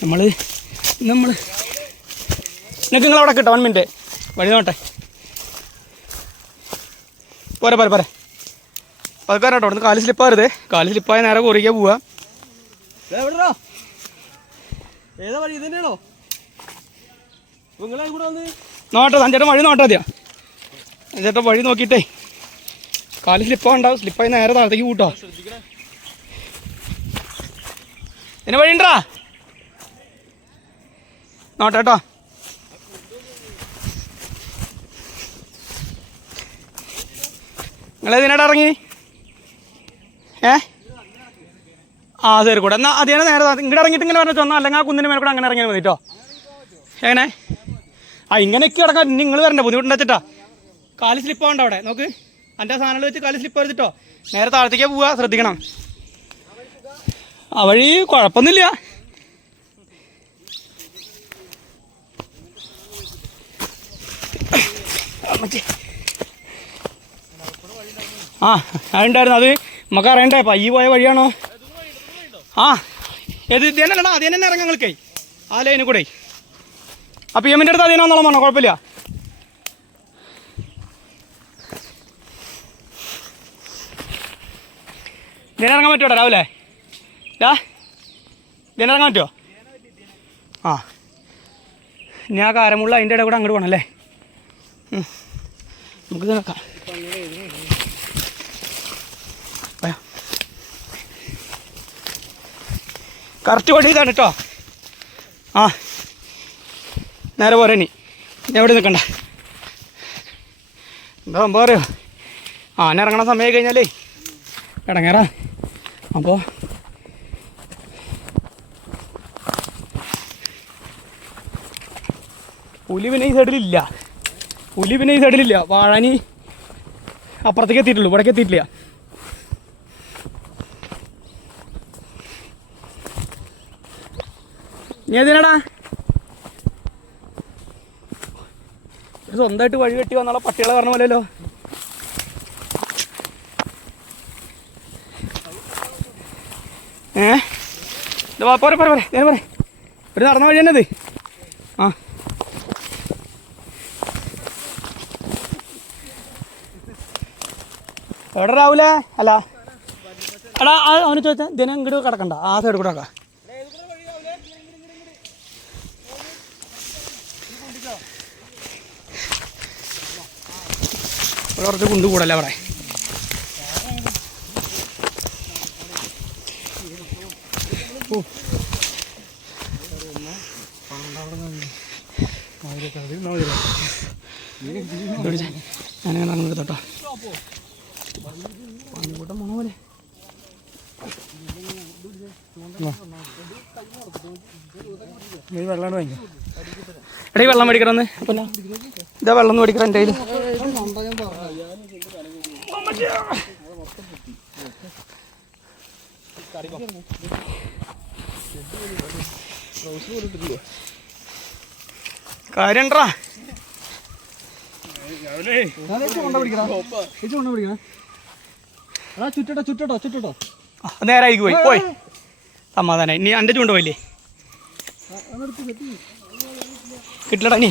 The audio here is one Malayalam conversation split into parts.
നമ്മൾ നിങ്ങളവിടെ കിട്ടോ 1 മിനിറ്റ് വഴി നോട്ടെ. പോരെ അതൊക്കെ കേട്ടോ. അവിടുന്ന് കാല് സ്ലിപ്പാകരുത്. കാല് സ്ലിപ്പായ നേരെ കുറിക്കാൻ പോവാ. ഏതാ വഴി ഇതന്നെയാണോ? നോട്ടെ ചേട്ടൻ വഴി നോട്ടാ മതിയാ. ചേട്ടൻ വഴി നോക്കിയിട്ടേ കാല് സ്ലിപ്പാണ്ടാവും. സ്ലിപ്പായി നേരെ താഴത്തേക്ക് കൂട്ടോ. ഇതിന് വഴിയുണ്ടാ നോട്ടേട്ടോ. നിങ്ങളേതിനായിട്ട് ഇറങ്ങി? ആ ശരി കൂടെ എന്നാൽ അതിനെ നേരെ ഇങ്ങോട്ട് ഇറങ്ങിയിട്ട് ഇങ്ങനെ പറഞ്ഞാൽ ചെന്നാൽ അല്ലെങ്കിൽ ആ കുന്നിൻ്റെ മേലെ കൂടെ അങ്ങനെ ഇറങ്ങിയാൽ മതി കേട്ടോ. എങ്ങനെ ഇങ്ങനെയൊക്കെ കിടക്കാൻ നിങ്ങൾ വരണ്ട, ബുദ്ധിമുട്ടുണ്ടാച്ചിട്ടാ. കാല് സ്ലിപ്പാവണ്ട അവിടെ നോക്ക്. എൻ്റെ സാധനങ്ങൾ വെച്ച് കാല് സ്ലിപ്പ് വരുത്തിട്ടോ. നേരെ താഴത്തേക്കാണ് പോവുക, ശ്രദ്ധിക്കണം. ആ വഴി കുഴപ്പമൊന്നുമില്ല. ആ അതുണ്ടായിരുന്നു. അത് നമുക്ക് അറിയണ്ടേ പയ്യ പോയ വഴിയാണോ? ആ ഏത് ഇതേനല്ലടാ, അതേ തന്നെ ഇറങ്ങാം നിങ്ങൾക്കേ ആ ലൈനിൽ കൂടെ. ആ പി എമ്മിൻ്റെ അടുത്ത് അതിനാന്നോളം വേണോ? കുഴപ്പമില്ല. ഇതിനിറങ്ങാൻ പറ്റുമോ രാവിലെ? ഇതിനിറങ്ങാൻ പറ്റുമോ? ആ ഇനി ആ കാരമുള്ള അതിൻ്റെ ഇടയിൽ കൂടെ അങ്ങോട്ട് പോകണം അല്ലേ? നമുക്കിത് നോക്കാം. കറക്റ്റ് വഴി ഇതാണ് കേട്ടോ. ആ നേരെ പോരെ. ഇനി എവിടെ നിൽക്കണ്ട. എന്താ സംഭവം അറിയോ? ആന ഇറങ്ങണ സമയം കഴിഞ്ഞാലേ ഇടങ്ങേറാ. അപ്പോൾ പുലി പിന്നെ ഈ സൈഡിലില്ല. വാഴാനി അപ്പുറത്തേക്ക് എത്തിയിട്ടുള്ളൂ, ഇവിടേക്ക് എത്തിയിട്ടില്ല. നീ എന്തിനാടാ സ്വന്തമായിട്ട് വഴി കെട്ടി വന്നുള്ള പട്ടികളെ പറഞ്ഞ പോലെയല്ലോ. പോരെ ഒരു നടന്ന വഴി തന്നെ ഇത്. ആ എവിടെ രാവിലെ അല്ല എടാ അവന് ചോദിച്ചാൽ ദിനം ഇങ്ങോട്ട് കിടക്കണ്ട, ആ സൈഡ് കൂടെ വെക്കാം. ഇവിടെ കുറച്ച് കുണ്ട് കൂടല്ലേ അവിടെ. ഞാനങ്ങനെ ഇറങ്ങുന്നത് കേട്ടോ. പണിക്കൂട്ടം പോണ പോലെ വെള്ളം വാങ്ങിക്കോ. എടീ വെള്ളം മേടിക്കണമെന്ന്. അപ്പം ഇതാ വെള്ളം ഒന്ന് മേടിക്കണം എൻ്റെ കയ്യിൽ. കാര്യണ്ടാ ചുറ്റട്ടോ. നേരായിരിക്കും പോയി സമാധാനം. ഇനി എൻ്റെ ചൂണ്ട പോയില്ലേ കിട്ടില്ലടാ. ഇനി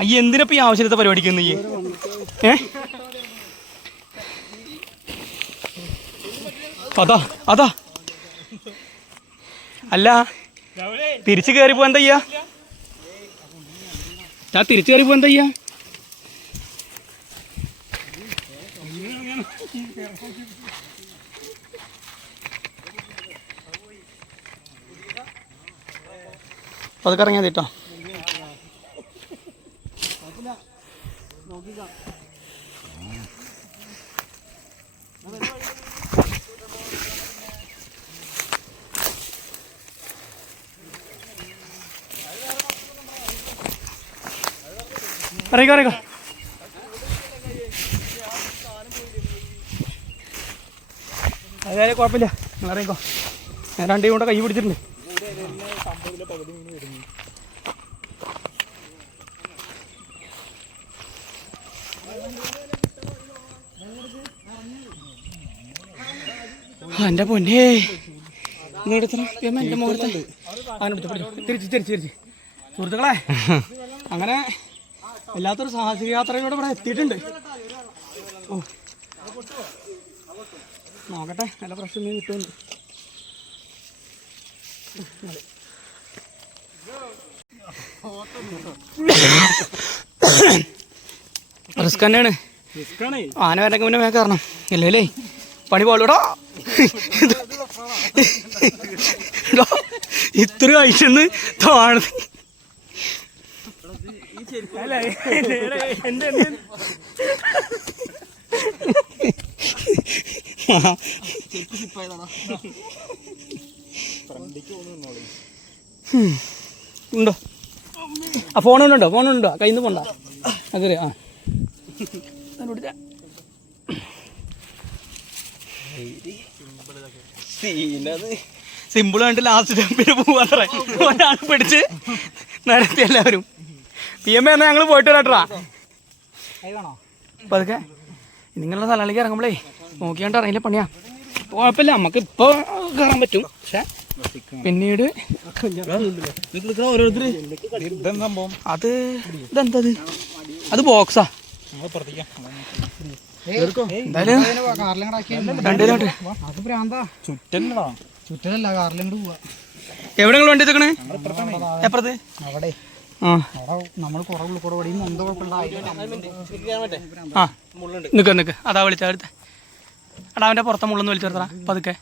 അയ്യ എന്തിനപ്പം ഈ ആവശ്യത്തെ പരിപാടിക്കുന്നു ഈ? അതാ അല്ല തിരിച്ചു കയറിപ്പോ എന്താ ചെയ്യാ? ഞാൻ തിരിച്ചു കയറിപ്പോ എന്താ ചെയ്യാ? അതൊക്കെ ഇറങ്ങിയാൽ കേട്ടോ. അറിയിക്കോ അതായത് കുഴപ്പമില്ല. നിങ്ങൾ അറിയിക്കോ. ഞാൻ 2 കൊണ്ട് കൈ പിടിച്ചിട്ടുണ്ട്. എൻ്റെ പൊന്നേ ഇങ്ങോട്ട് എൻ്റെ മുഖത്ത് തിരിച്ച് സുഹൃത്തുക്കളെ അങ്ങനെ വല്ലാത്തൊരു സാഹസിക യാത്രയിലൂടെ ഇവിടെ എത്തിയിട്ടുണ്ട്. ഓ നോക്കട്ടെ നല്ല പ്രശ്നം കിട്ടുമെന്ന്. റിസ്ക് തന്നെയാണ്. ആന വരക്ക് മുന്നേ മേ കയറണം ഇല്ലേ പണി പോളൂടാ. ഇത്ര കഴിച്ചെന്ന് താഴ്ന്ന് ഉണ്ടോ? ആ ഫോണുണ്ടോ? കയ്യിൽ നിന്ന് പോണ്ട. അതെ ആ സിമ്പിൾ കണ്ട് ലാസ്റ്റ് ടെമ്പിന് പോവാറേ ഒരാൾ പിടിച്ച് നടത്തി എല്ലാവരും. PMA എന്നാൽ ഞങ്ങൾ പോയിട്ട് വരാട്ടാ. അപ്പം അതൊക്കെ നിങ്ങളുടെ സ്ഥലങ്ങളിലേക്ക് ഇറങ്ങുമ്പോഴേ നോക്കിയാണ്ട് ഇറങ്ങില്ല പണിയാ. കുഴപ്പമില്ല, നമുക്ക് ഇപ്പോൾ കയറാൻ പറ്റും. പക്ഷെ പിന്നീട് അത് ഇതെന്തത്? അത് ബോക്സാ. എന്തായാലും എവിടെ നിങ്ങൾ വണ്ടി എത്തക്കണേ? എപ്പുറത്ത് ആ നിക്ക് അതാ വിളിച്ചെടുത്ത എടാ അവൻ്റെ പുറത്തെ മുള്ളൊന്ന് വിളിച്ചെടുത്തടാ പതുക്കെ.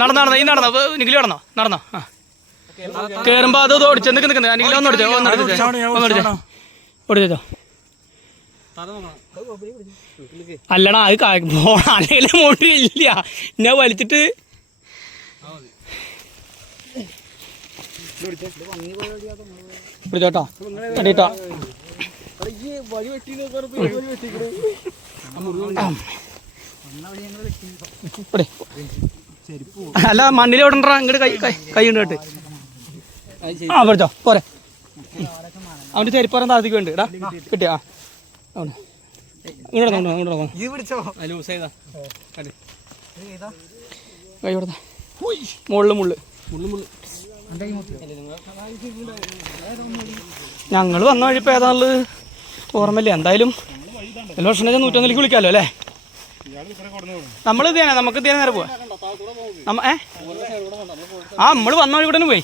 നടന്നോ നിഖിലി നടന്നോ ആ കയറുമ്പോ അത് ഓടിച്ചോ. നിൽക്കുന്നു നിഖിലി ഓടിച്ചോ. അല്ലടാ അത് അല്ലെങ്കിൽ മോട്ടില്ല ഞാൻ വലിച്ചിട്ട് പിടിച്ചോട്ടോ അടിയിട്ടോ. അല്ല മണ്ണിൽ എവിടെ ഇങ്ങോട്ട് കൈ ഉണ്ട് കേട്ട്. ആ പിടിച്ചോ പോരെ. അവൻ്റെ ചെരുപ്പ് പറയാൻ താഴത്തേക്ക് വേണ്ട ഇടാ കിട്ടിയാ അവന് കൈ കൊടുത്ത മുള്ളു ഞങ്ങൾ വന്ന വഴി ഇപ്പം ഏതാണുള്ളത് ഓർമ്മയില്ല. എന്തായാലും എല്ലാ വർഷം 101 വിളിക്കാമല്ലോ അല്ലേ? നമ്മൾ ഇത് തന്നെ നമുക്ക് ഇത് നേരെ പോവാം. നമ്മൾ വന്ന വഴി കൂടെ പോയി.